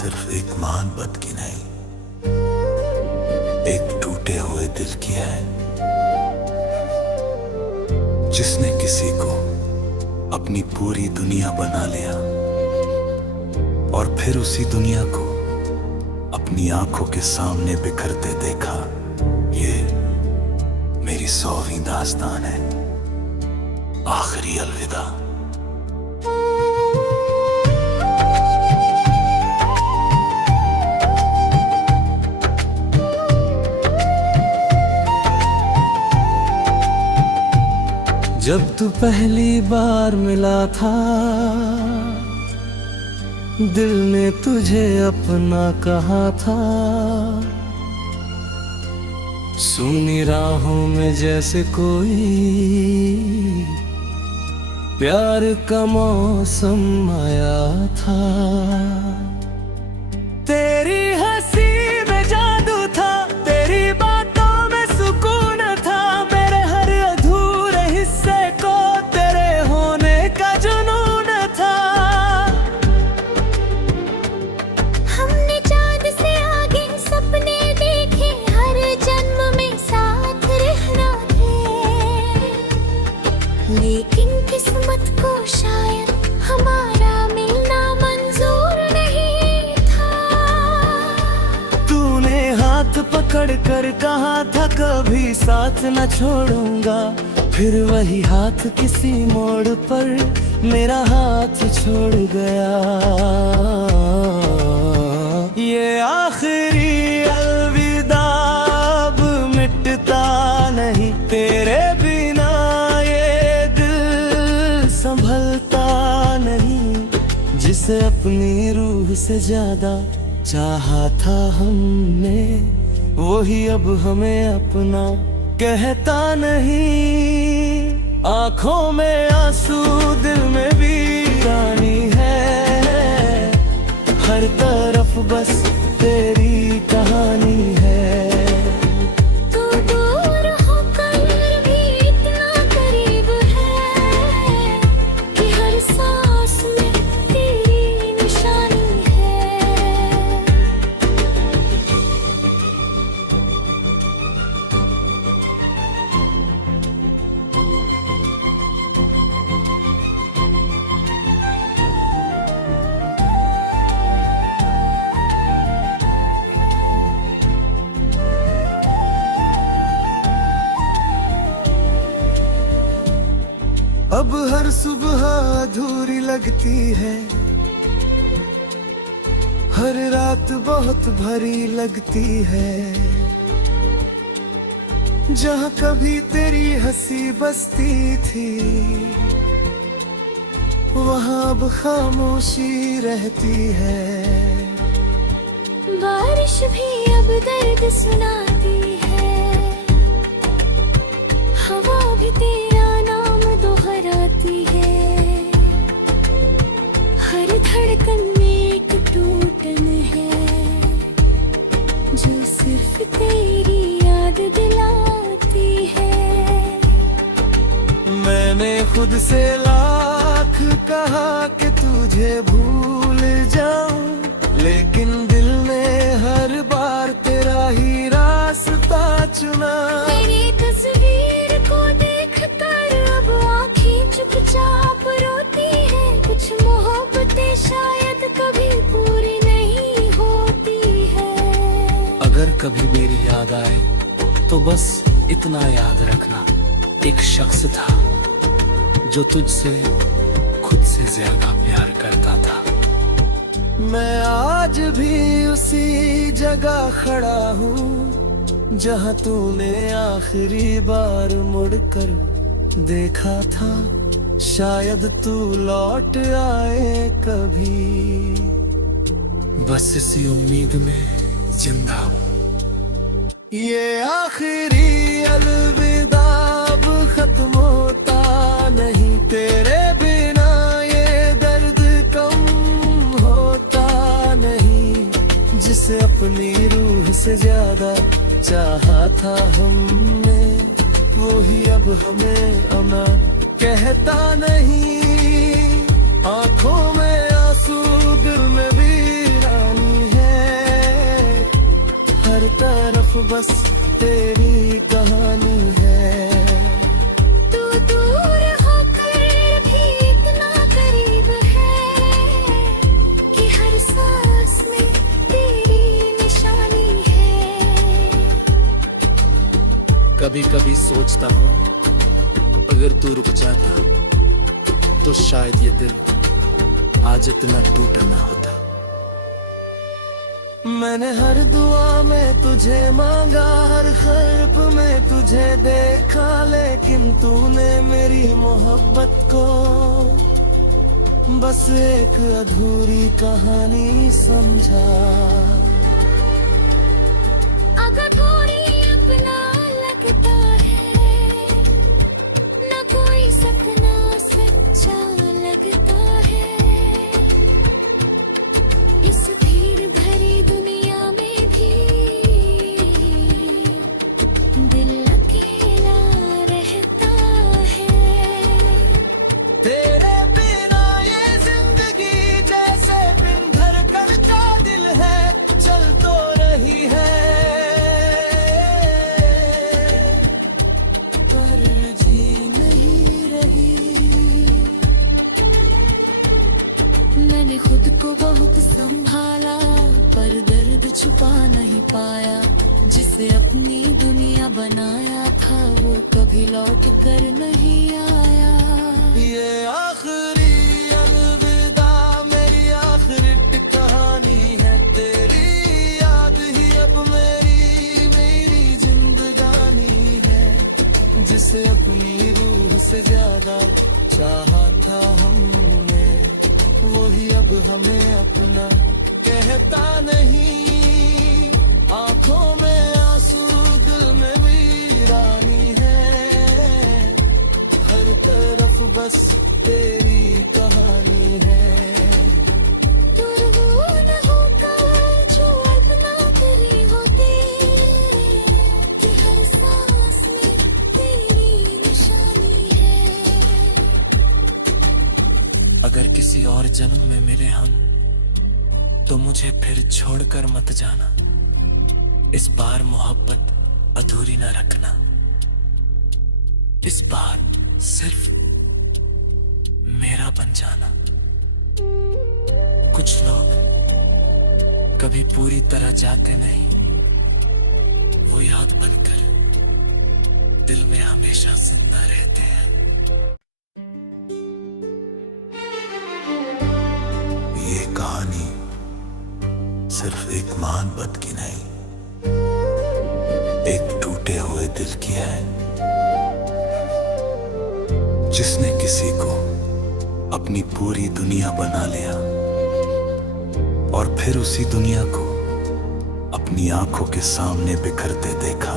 सिर्फ एक मोहब्बत की नहीं, एक टूटे हुए दिल की है, जिसने किसी को अपनी पूरी दुनिया बना लिया और फिर उसी दुनिया को अपनी आंखों के सामने बिखरते देखा। ये मेरी 100वीं दास्तान है, आखिरी अलविदा। जब तू पहली बार मिला था, दिल ने तुझे अपना कहा था। सुनी राहों में जैसे कोई प्यार का मौसम आया था। तेरी हंसी में जादू था, तेरी बातों में सुकून था, मेरे हर अधूरे हिस्से को तेरे होने का जुनून था। हमने चाँद से आगे सपने देखे, हर जन्म में साथ रहना थे, लेकिन किस्मत को शायद हमारा मिलना मंजूर नहीं था। तूने हाथ पकड़ कर कहा था कभी साथ न छोड़ूंगा, फिर वही हाथ किसी मोड़ पर मेरा हाथ छोड़ गया। ये आखिरी अलविदा अब मिटता नहीं, तेरे बिना ये दिल संभलता नहीं। जिसे अपनी रूह से ज्यादा चाहा था हमने, वही अब हमें अपना कहता नहीं। आंखों में आंसू, दिल में वीरानी है, हर तरफ बस तेरी कहानी है। तू दूर होकर भी इतना करीब है कि हर सांस में तेरी निशानी है। अब हर सुबह अधूरी लगती है, हर रात बहुत भरी लगती है। जहाँ कभी तेरी हंसी बसती थी, वहाँ अब खामोशी रहती है। बारिश भी अब दर्द सुनाती है, हवा भी तेरा नाम दोहराती है। हर धड़कन में एक टूटन है, जो सिर्फ तेरी याद दिलाती है। मैंने खुद से लाख कहा कि तुझे भूल जाऊं, लेकिन दिल ने हर बार तेरा ही रास्ता चुना। तेरी तस्वीर को देखकर अब आँखें चुपचाप रोती है। कुछ मोहब्बतें शायद कभी पूरी नहीं होती है। अगर कभी मेरी याद आए तो बस इतना याद रखना, एक शख्स था जो तुझसे खुद से ज्यादा प्यार करता था। मैं आज भी उसी जगह खड़ा हूँ, जहाँ तूने आखिरी बार मुड़कर देखा था। शायद तू लौट आए कभी, बस इसी उम्मीद में जिंदा हूँ। ये आखिरी अलविदा अब खत्म होता नहीं, तेरे बिना ये दर्द कम होता नहीं। जिसे अपनी रूह से ज्यादा चाहा था हमने, वो ही अब हमें अपना कहता नहीं। आंखों में आंसू, दिल में वीरानी बस तेरी कहानी है। तू दूर होकर भी इतना करीब है कि हर सांस में तेरी निशानी है। कभी कभी सोचता हूँ अगर तू रुक जाता तो शायद ये दिल आज इतना टूटा ना होता। मैंने हर दुआ में तुझे मांगा, हर खैब में तुझे देखा, लेकिन तूने मेरी मोहब्बत को बस एक अधूरी कहानी समझा। अगर कोई अपना लगता है, न कोई सपना सच्चा लगता है। इस भीड़ भरी दुनिया में भी दिल अकेला रहता है। तेरे बिना ये जिंदगी जैसे बिन धड़कन का दिल है, चल तो रही है पर जी नहीं रही। मैंने खुद को बहुत संभाला पर दर्द छुपा नहीं पाया। जिसे अपनी दुनिया बनाया था वो कभी लौट कर नहीं आया। ये आखिरी अलविदा मेरी आखिरी कहानी है। तेरी याद ही अब मेरी जिंदगानी है। जिसे अपनी रूह से ज्यादा चाहा था हमने, वही अब हमें अपना कहता नहीं। आंखों में आंसू दिल में वीरानी है, हर तरफ बस तेरी कहानी है। दुर्गुण होकर जो इतना तेरी होती कि हर सांस में तेरी निशानी है। अगर किसी और जन्म में मिले हम तो मुझे फिर छोड़कर मत जाना। इस बार मोहब्बत अधूरी न रखना। इस बार सिर्फ मेरा बन जाना। कुछ लोग कभी पूरी तरह जाते नहीं, वो याद बनकर दिल में हमेशा जिंदा रहते हैं। ये कहानी सिर्फ एक मोहब्बत की नहीं, एक टूटे हुए दिल की है, जिसने किसी को अपनी पूरी दुनिया बना लिया और फिर उसी दुनिया को अपनी आंखों के सामने बिखरते देखा।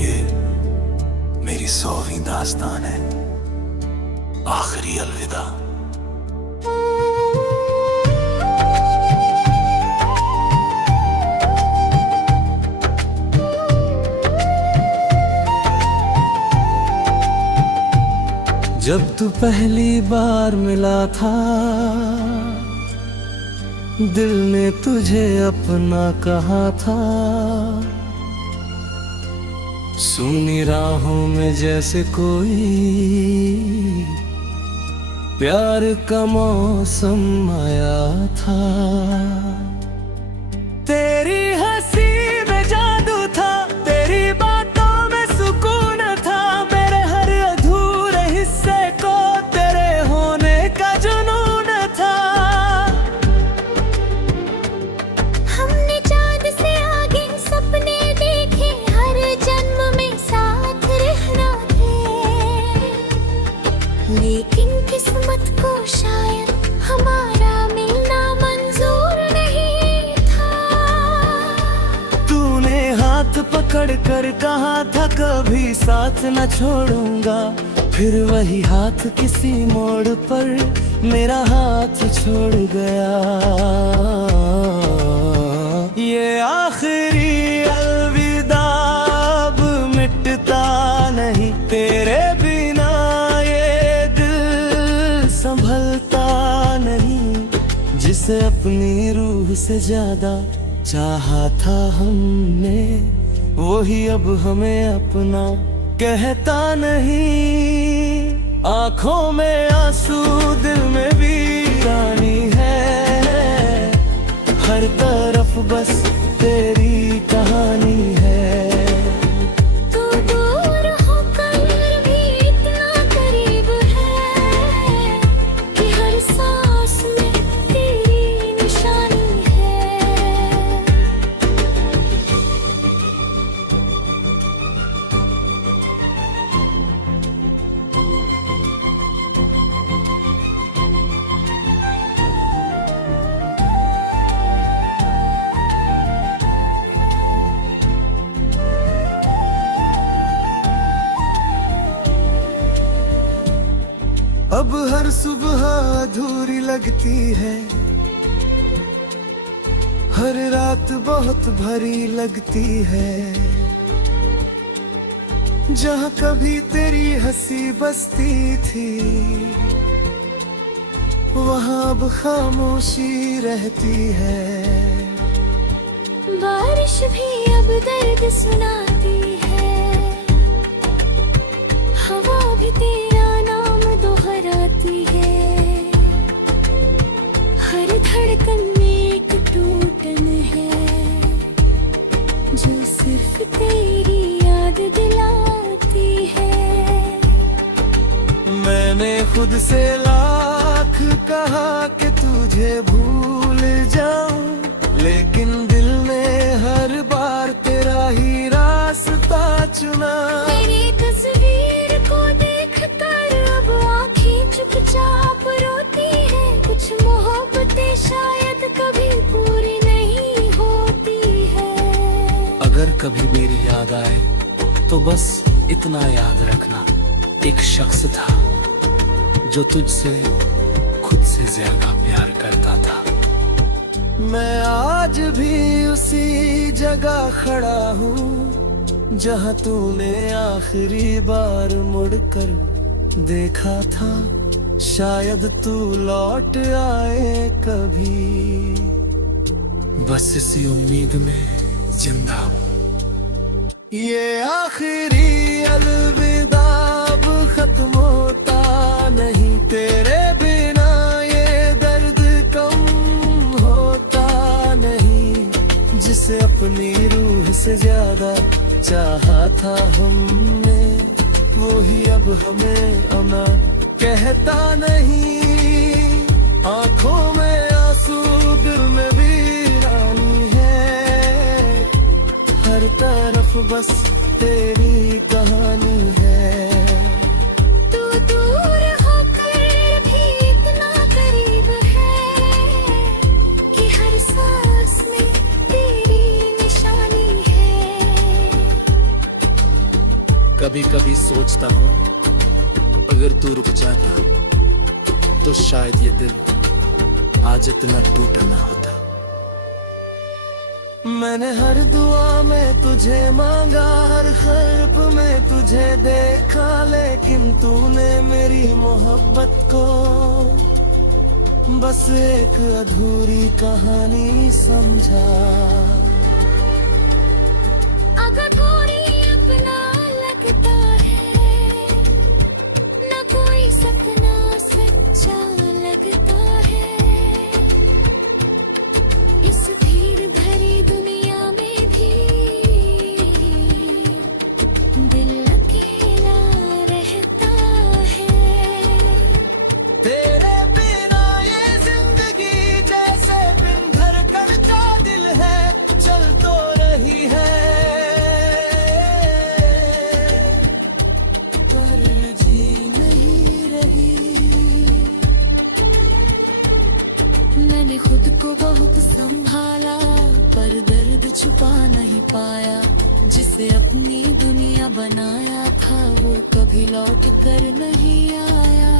ये मेरी 100वीं दास्तान है, आखिरी अलविदा। जब तू पहली बार मिला था दिल ने तुझे अपना कहा था। सुनी राहों में जैसे कोई प्यार का मौसम आया था। तेरी हंसी में जादू था, तेरी बातों में सुकून था, मेरे हर अधूरे हिस्से को तेरे होने का जुनून था। हमने चाँद से आगे सपने देखे, हर जन्म में साथ रहना थे, लेकिन किस्मत को शायद हमारा मिलना मंजूर नहीं था। तूने हाथ पकड़ कर कहा था कभी साथ न छोड़ूंगा, फिर वही हाथ किसी मोड़ पर मेरा हाथ छोड़ गया। ये आखिरी अलविदा अब मिटता नहीं, तेरे बिना ये दिल संभलता नहीं। जिसे अपनी रूह से ज्यादा चाहा था हमने, वही अब हमें अपना कहता नहीं। आंखों में आंसू दिल में वीरानी है, हर तरफ बस तेरी कहानी है। तू दूर होकर भी इतना करीब है कि हर सांस में तेरी निशानी है। अब हर सुबह अधूरी लगती है, हर रात बहुत भरी लगती है। जहाँ कभी तेरी हंसी बसती थी, वहाँ अब खामोशी रहती है। बारिश भी अब दर्द सुनाती है, हवा भी तेरा नाम दोहराती है। हर धड़कन में एक टूटन है, जो सिर्फ तेरी याद दिलाती है। मैंने खुद से लाख कहा कि तुझे भूल जाऊं, लेकिन दिल ने हर बार तेरा ही रास्ता चुना। मेरी तस्वीर को देखकर अब आँखें चुपचाप रोती है। कुछ मोहब्बतें शायद कभी पूरी नहीं होती है। अगर कभी मेरी याद आए तो बस इतना याद रखना, एक शख्स था जो तुझसे खुद से ज्यादा प्यार करता था। मैं आज भी उसी जगह खड़ा हूँ जहाँ तूने आखिरी बार मुड़कर देखा था। शायद तू लौट आए कभी, बस इसी उम्मीद में जिंदा हूँ। ये आखिरी अलविदा अब खत्म होता नहीं, तेरे बिना ये दर्द कम होता नहीं। जिसे अपनी रूह से ज्यादा चाहा था हमने, वो ही अब हमें अपना कहता नहीं। आंखों में आंसू दिल में वीरानी है, हर तरफ बस तेरी कहानी है। तू दूर होकर भी इतना करीब है कि हर सांस में तेरी निशानी है। कभी कभी सोचता हूँ अगर तू रुक जाता तो शायद ये दिल आज इतना टूटा ना होता। मैंने हर दुआ में तुझे मांगा, हर खर्ब में तुझे देखा, लेकिन तूने मेरी मोहब्बत को बस एक अधूरी कहानी समझा। अगर कोई अपना लगता है, न कोई सपना सच्चा लगता है। इस भीड़ भरी दुनिया में भी दिल अकेला रहता है। तेरे बिना ये जिंदगी जैसे बिन धड़कन का दिल है, चल तो रही है पर जी नहीं रही। मैंने खुद को बहुत संभाला, पर दर्द छुपा नहीं पाया। जिसे अपनी दुनिया बनाया था, वो कभी लौट कर नहीं आया।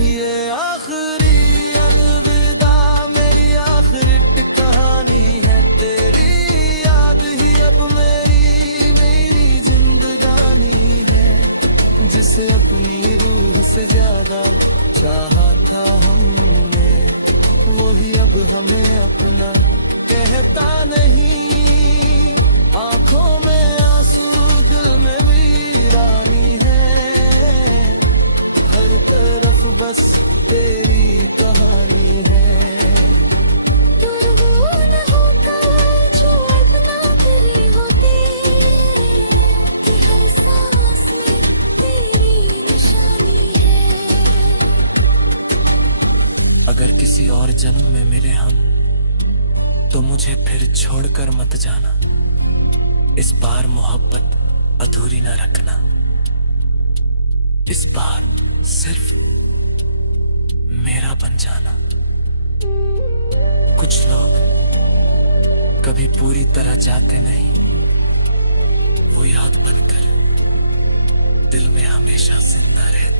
ये आखिरी अलविदा मेरी आखिरी कहानी है, तेरी याद ही अब मेरी जिंदगानी है। जिसे अपनी रूह से ज्यादा चाहा था हमने, वही अब हमें अपना कहता नहीं। आंखों में बस तेरी कहानी है। तू वो न होता जो इतना तेरी होती, कि हर सांस में तेरी निशानी है। अगर किसी और जन्म में मिले हम, तो मुझे फिर छोड़कर मत जाना। इस बार मोहब्बत अधूरी न रखना। इस बार सिर्फ मेरा बन जाना। कुछ लोग कभी पूरी तरह जाते नहीं, वो याद बनकर दिल में हमेशा जिंदा रहते।